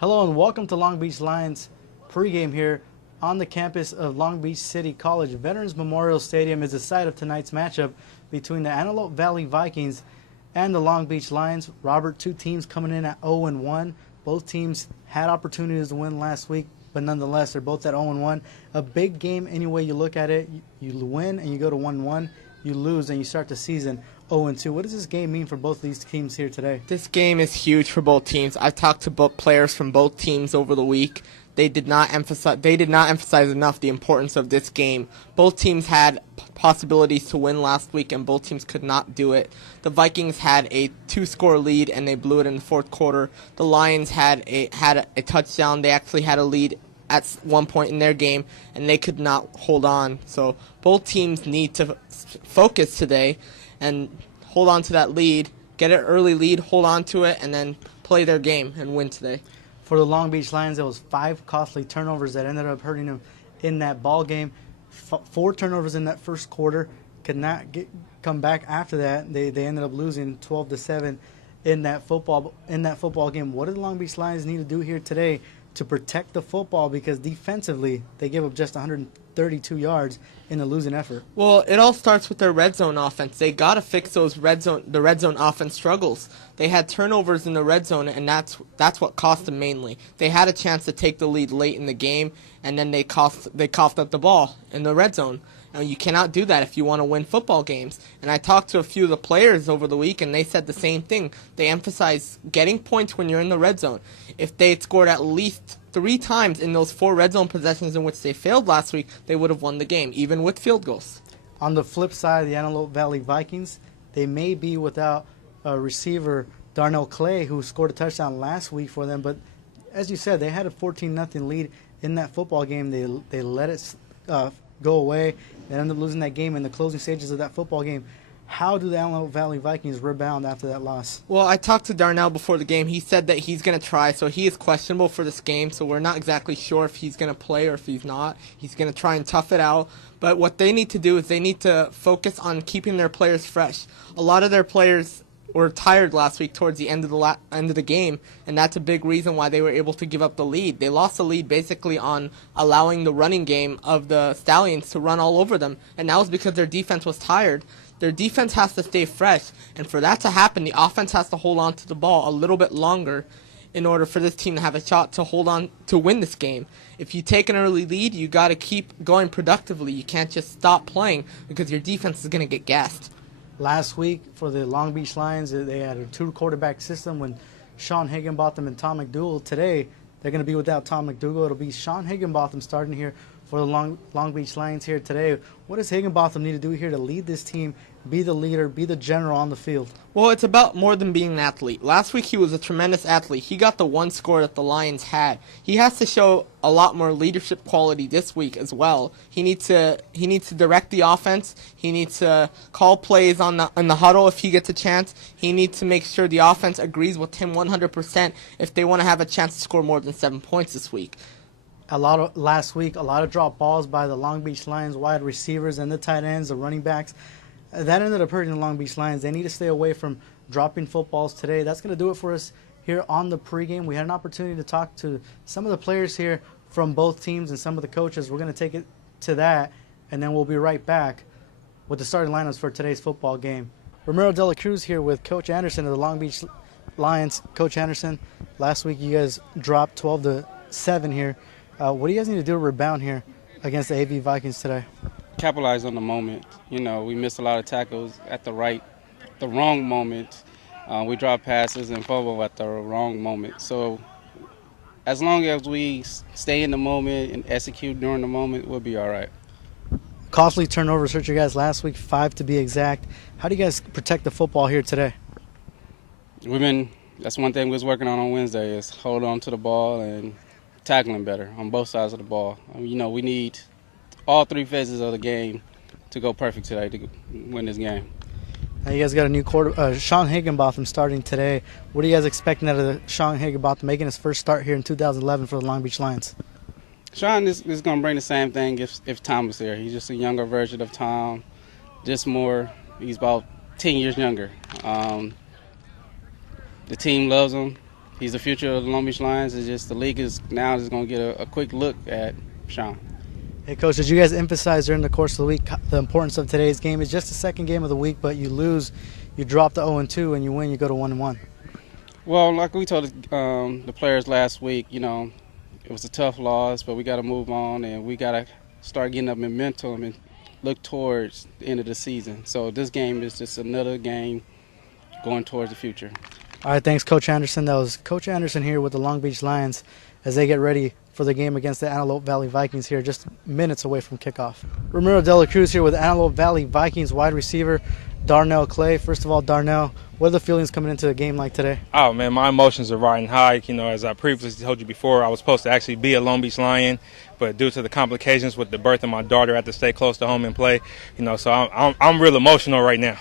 Hello and welcome to Long Beach Lions pregame here on the campus of Long Beach City College. Veterans Memorial Stadium is the site of tonight's matchup between the Antelope Valley Vikings and the Long Beach Lions. Robert, two teams coming in at 0-1. Both teams had opportunities to win last week, but nonetheless, they're both at 0-1. A big game any way you look at it. You win and you go to 1-1. You lose and you start the season 0-2. What does this game mean for both of these teams here today? This game is huge for both teams. I've talked to both players from both teams over the week. They did not emphasize enough the importance of this game. Both teams had possibilities to win last week, and both teams could not do it. The Vikings had a 2-score lead, and they blew it in the fourth quarter. The Lions had a touchdown. They actually had a lead at one point in their game, and they could not hold on. So both teams need to focus today and hold on to that lead, get an early lead, hold on to it, and then play their game and win today. For the Long Beach Lions, there was 5 costly turnovers that ended up hurting them in that ball game. 4 turnovers in that first quarter, could not come back after that. They ended up losing 12-7 in that football game. What do the Long Beach Lions need to do here today to protect the football, because defensively they gave up just 132 yards in the losing effort? Well, it all starts with their red zone offense. They got to fix the red zone offense struggles. They had turnovers in the red zone, and that's what cost them mainly. They had a chance to take the lead late in the game, and then they coughed up the ball in the red zone. And you cannot do that if you want to win football games. And I talked to a few of the players over the week, and they said the same thing. They emphasize getting points when you're in the red zone. If they had scored at least 3 times in those 4 red zone possessions in which they failed last week, they would have won the game, even with field goals. On the flip side, the Antelope Valley Vikings, they may be without a receiver, Darnell Clay, who scored a touchdown last week for them. But as you said, they had a 14-0 lead in that football game. They let it go away. They ended up losing that game in the closing stages of that football game. How do the Antelope Valley Vikings rebound after that loss? Well, I talked to Darnell before the game. He said that he's going to try, so he is questionable for this game, so we're not exactly sure if he's going to play or if he's not. He's going to try and tough it out. But what they need to do is they need to focus on keeping their players fresh. A lot of their players were tired last week towards the end of the game, and that's a big reason why they were able to give up the lead. They lost the lead basically on allowing the running game of the Stallions to run all over them, and that was because their defense was tired. Their defense has to stay fresh, and for that to happen, the offense has to hold on to the ball a little bit longer in order for this team to have a shot to hold on to win this game. If you take an early lead, you got to keep going productively. You can't just stop playing because your defense is going to get gassed. Last week for the Long Beach Lions, they had a 2-quarterback system when Sean Higginbotham and Tom McDougal. Today, they're going to be without Tom McDougal. It'll be Sean Higginbotham starting here for the Long Beach Lions here today. What does Higginbotham need to do here to lead this team, be the leader, be the general on the field? Well, it's about more than being an athlete. Last week he was a tremendous athlete. He got the 1 score that the Lions had. He has to show a lot more leadership quality this week as well. He needs to direct the offense. He needs to call plays on the huddle if he gets a chance. He needs to make sure the offense agrees with him 100% if they want to have a chance to score more than 7 points this week. Last week, a lot of drop balls by the Long Beach Lions wide receivers and the tight ends, the running backs. That ended up hurting the Long Beach Lions. They need to stay away from dropping footballs today. That's going to do it for us here on the pregame. We had an opportunity to talk to some of the players here from both teams and some of the coaches. We're going to take it to that, and then we'll be right back with the starting lineups for today's football game. Romero de la Cruz here with Coach Anderson of the Long Beach Lions. Coach Anderson, last week you guys dropped 12-7 here. What do you guys need to do to rebound here against the AV Vikings today? Capitalize on the moment. You know, we missed a lot of tackles at the wrong moment. We dropped passes and fumble at the wrong moment. So as long as we stay in the moment and execute during the moment, we'll be all right. Costly turnovers hurt you guys last week, 5 to be exact. How do you guys protect the football here today? That's one thing we was working on Wednesday, is hold on to the ball and tackling better on both sides of the ball. You know, we need all 3 phases of the game to go perfect today to win this game. Now you guys got a new Sean Higginbotham starting today. What are you guys expecting out of Sean Higginbotham making his first start here in 2011 for the Long Beach Lions? Sean is going to bring the same thing if Tom was here. He's just a younger version of Tom, he's about 10 years younger. The team loves him. He's the future of the Long Beach Lions. It's just the league is now just going to get a quick look at Sean. Hey, Coach, did you guys emphasize during the course of the week the importance of today's game? It's just the second game of the week, but you lose, you drop to 0-2, and you win, you go to 1-1. Well, like we told the players last week, you know, it was a tough loss, but we got to move on, and we got to start getting up momentum and look towards the end of the season. So this game is just another game going towards the future. All right, thanks, Coach Anderson. That was Coach Anderson here with the Long Beach Lions as they get ready for the game against the Antelope Valley Vikings here just minutes away from kickoff. Ramiro De La Cruz here with Antelope Valley Vikings wide receiver Darnell Clay. First of all, Darnell, what are the feelings coming into a game like today? Oh, man, my emotions are riding high. You know, as I previously told you before, I was supposed to actually be a Long Beach Lion, but due to the complications with the birth of my daughter, I had to stay close to home and play. You know, so I'm real emotional right now.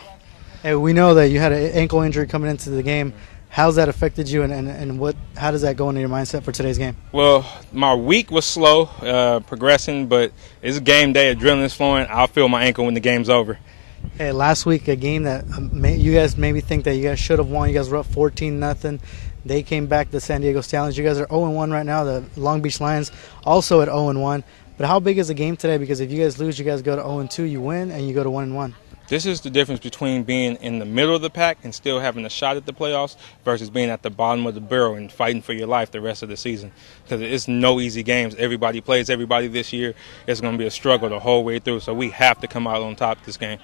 Hey, we know that you had an ankle injury coming into the game. How's that affected you, and how does that go into your mindset for today's game? Well, my week was slow progressing, but it's a game day, adrenaline's flowing. I'll feel my ankle when the game's over. Hey, last week a game that you guys maybe think that you guys should have won. You guys were up 14-0. They came back, the San Diego Stallions. You guys are 0-1 right now. The Long Beach Lions also at 0-1. But how big is the game today? Because if you guys lose, you guys go to 0-2. You win, and you go to 1-1. This is the difference between being in the middle of the pack and still having a shot at the playoffs versus being at the bottom of the barrel and fighting for your life the rest of the season. Because it's no easy games. Everybody plays everybody this year. It's going to be a struggle the whole way through, so we have to come out on top this game.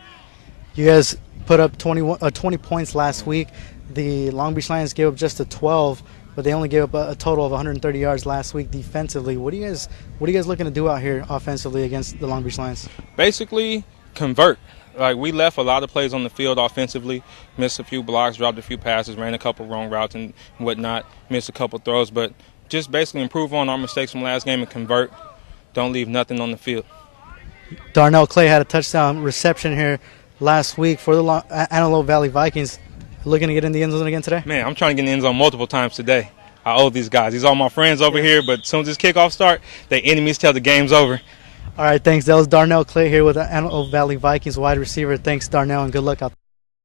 You guys put up 20 points last week. The Long Beach Lions gave up just a 12, but they only gave up a total of 130 yards last week defensively. What are you guys looking to do out here offensively against the Long Beach Lions? Basically, convert. Like, we left a lot of plays on the field offensively, missed a few blocks, dropped a few passes, ran a couple wrong routes and whatnot, missed a couple throws, but just basically improve on our mistakes from last game and convert. Don't leave nothing on the field. Darnell Clay had a touchdown reception here last week for the Antelope Valley Vikings. Looking to get in the end zone again today? Man, I'm trying to get in the end zone multiple times today. I owe these guys. These are all my friends over here, but as soon as this kickoff start, they enemies till the game's over. All right, thanks. That was Darnell Clay here with the Antelope Valley Vikings wide receiver. Thanks, Darnell, and good luck out there.